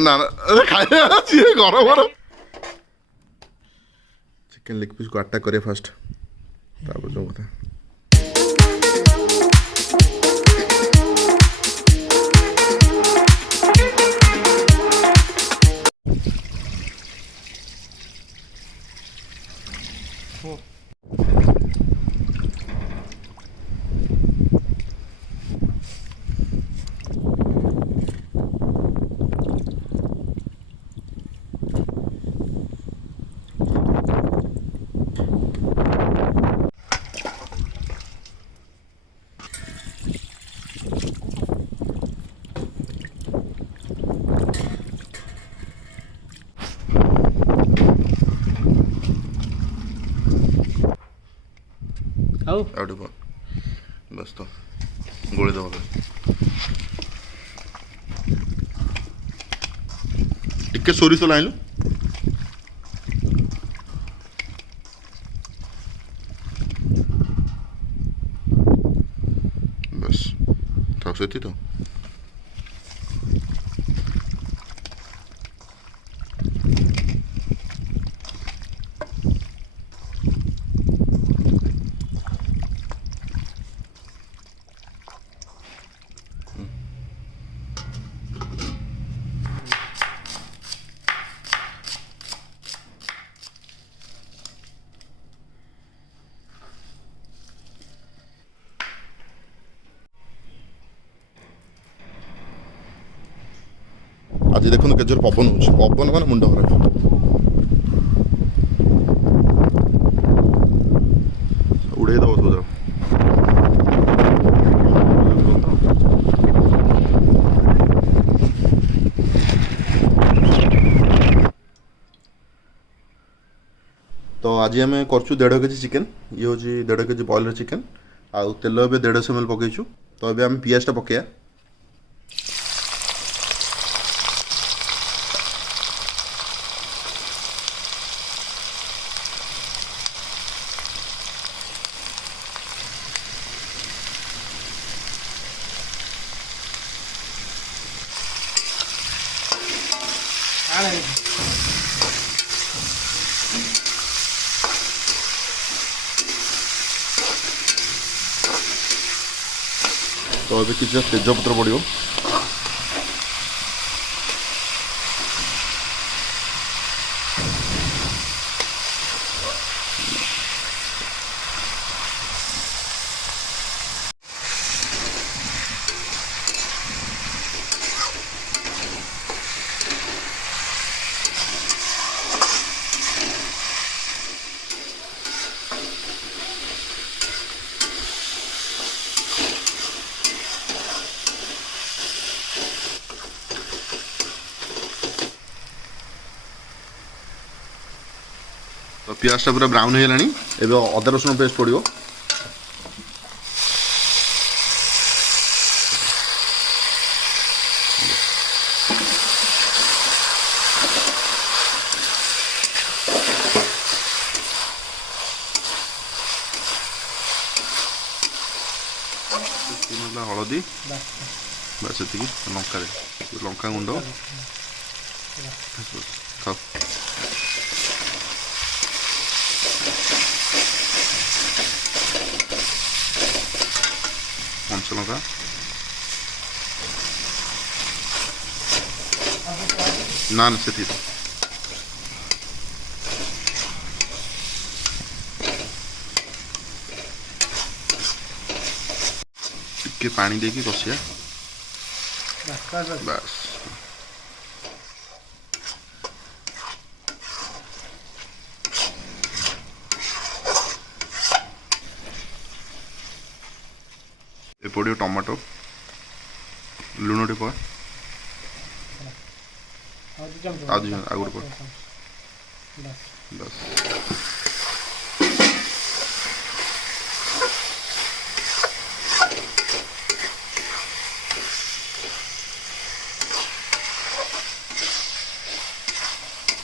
ना ना खाया गरम गरम चिकन लेग पीस को अटैक करे फर्स्ट तापर जो बता आउट बस तो गोले दो टिके सोरिष लाइलु बस था सेती तो आज देखो के जोर पवन हो पवन मान मुंड खराब उड़े दब सब जाओ तो आज आम कर 1.5 केजी चिकेन ये हूँ 1.5 केजी बॉयलर चिकेन आउ तेल ए 150 ml पकईचु तो ये आम पियाजटा पकईया तो अभी किसी तेजपत्र पड़ो तो पियाजटा पूरा ब्राउन हो गलानी एवं अदा रसुण पेस्ट पड़ो हलदी बस लंका लंका गुंड खाओ कंचा लंका ना से टिके पानी देकी कसिया बस ए पड़ो टमाटो लुण टे पा आगुड़ पड़ बस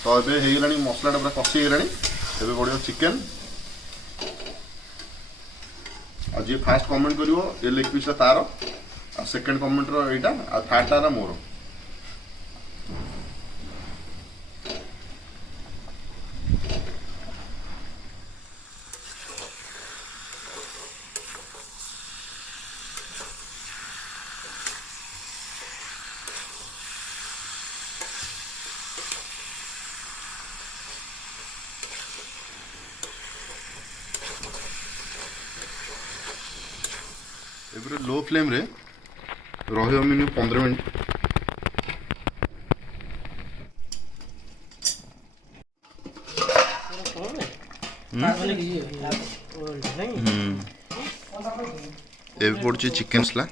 तो ये हो मसला पूरा कषि गलानी तेज पड़ो चिकेन आज ये फास्ट कमेंट करिवो ये लेग पीस तार सेकंड कमेंटर एटा आ थर्ड टा मोर एबरे लो फ्लेम रे रहियो मिनिमम 15 मिनट एबे पड़ुची चिकन मसला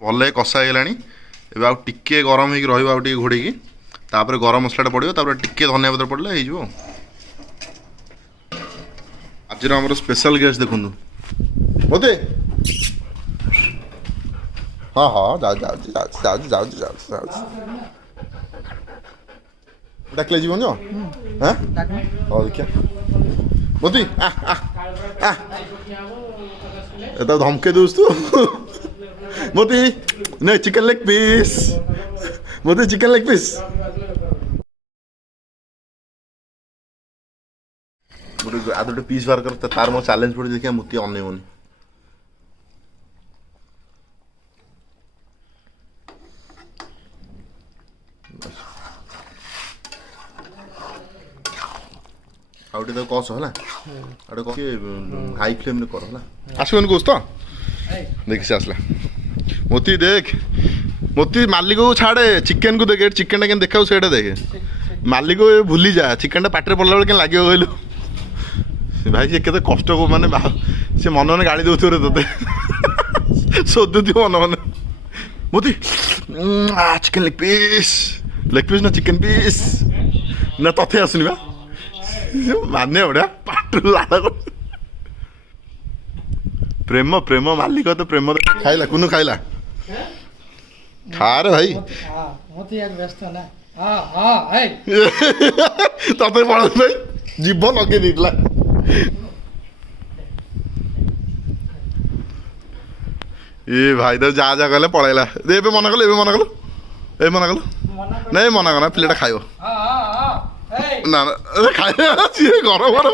भल कषा होगलानी एबे आउ टिके गरम होगी रहिबो आउ टिके घोड़ेकी तापर गरम मसलाटा पड़ियो तापर टिके धनिया पत्र पड़ले हो जिवो आज हमर स्पेशल गेस्ट देखुनु मोते हाँ हाँ जाओ जाओ जाओ जाओ जाओ जाओ जाओ डाकले जीवन जो हाँ हाँ देखिया मोती आ आ आ एता धमके दोस्त मोती नहीं चिकन लेग पीस मोती चिकन लेग पीस मोटे आदि गोटे पीस बाहर कर तार मो चैलेंज पड़े देखिए मोती अनेबनी आउटे तो कस है आउटे कस हाई फ्लेम रे कर है आसबन कोस तो देखि से आसला मोती देख मोती मालिक को छाड़े चिकन को देखे चिकन टा के देखा सेटा देखे मालिक को भूली जा चिकन टा पाटे पड़ला बेले के लागियो कहलु भाई से केते कष्ट को माने से मन मन गाड़ी दउथो रे तते सोदुथि मन मन मोती चिकन लेग पीस ना चिकन पीस ना तथे आसुनी बा माने बड़ा पाटू लाला प्रेम प्रेम मालिक तो प्रेम खाइला कुनु खाइला खा रे भाई मोती एक व्यस्त ना हां हां है तते पड़ भाई जीव लगे दिला ए भाई तो जा जा कहले पळैला दे एबे मना कलो ए मना कलो नहीं मना करना प्लेट खाइबो हां हां हां ना ना खाइबो सिए घर घर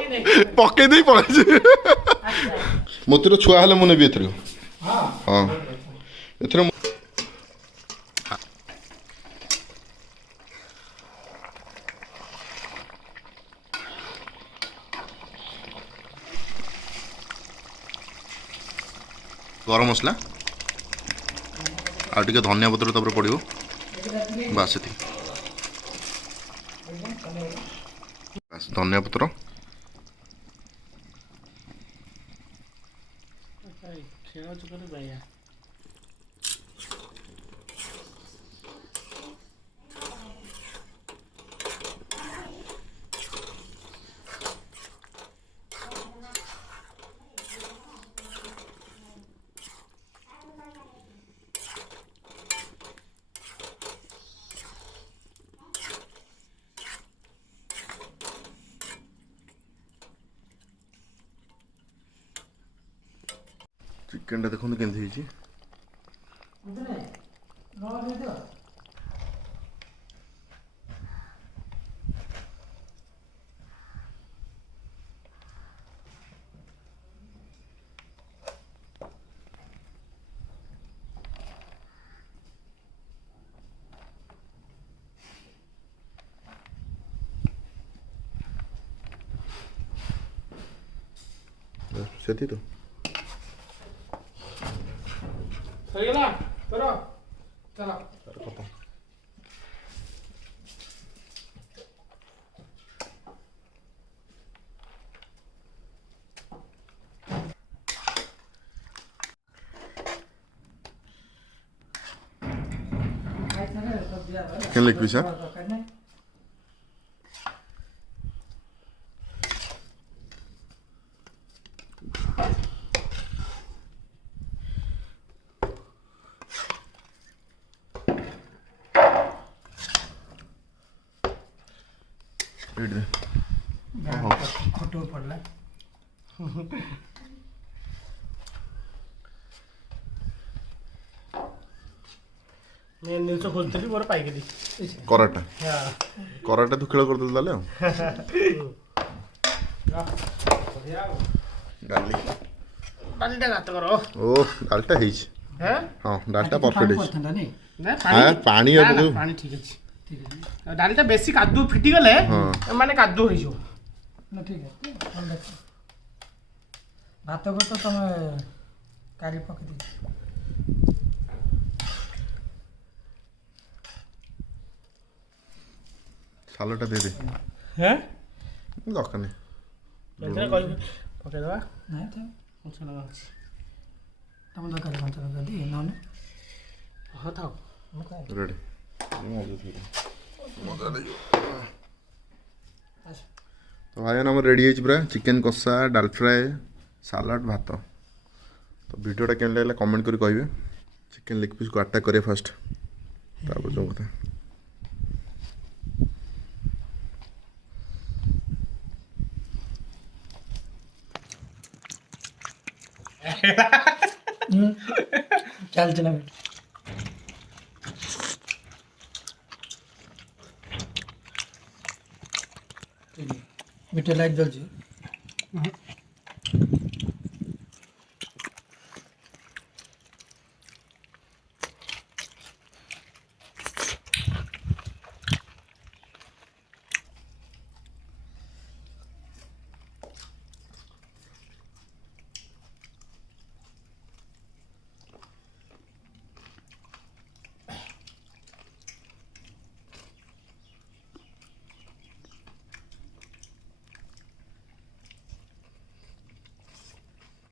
पके देई पळै मोतिर छुआ हेले मुने भी एथरो हां हां एथरो गरम मसला आ टिके धनिया पत्र तपर पड़ियो बस एति बस धनिया पत्र खेला चुकर भैया चिकन देखो केमती होइछि सेति तो सहीला करो चलो खत्म Chicken leg piece, huh? ଏଇଠି ଦେ। ଖଟ ପଡିଲା मैं न्यूज़ खोजती मोर पाइली କରାଟା କରାଟା ତୁ ଖେଳ କରିଦେଲୁ ତାହେଲେ ଆଉ ଡାଲି डालीटा गात करो ଓ ଡାଲିଟା ହେଇଛି हैं ହଁ ଡାଲିଟା ପରଫେକ୍ଟ ହେଇଛି ना ପାଣି ଆଉ ପକେଇବୁ पानी ठीक अछि डालीटा बेसी कादू फिटी गले माने कादू होई जो ना ठीक है भात को तो तुम कारी पक दी ସାଲଟା ଦେ ଦେ हैं ଦରକାର ନାହିଁ ଏଥିରେ କହିବି ପକେଇ ଦବା ନାଇଁ ତ କଞ୍ଚା ଲଙ୍କା ଅଛି ତମ ଦରକାର କଞ୍ଚା ଲଙ୍କା ଦି ନହେଲେ ହଁ ଥାଉ ରେଡ଼ି ତ ଭାଇ ଆମର ରେଡ଼ି ହେଇଛି ପୁରା ଚିକେନ୍ କଷା ଡାଲ ଫ୍ରାଏ ସାଲାଡ଼ ଭାତ ତ ଭିଡ଼ିଓଟା କେମିତି ଲାଗିଲା କମେଣ୍ଟ କରି କହିବେ ଚିକେନ୍ ଲେଗ୍ ପିସ୍କୁ ଆଟାକ୍ କରିବା ଫାଷ୍ଟ ତାପରେ ଯେଉଁ କଥା ଚାଲିଛି ନା ମିଠା ଲାଇଟ୍ ଜଳୁଛି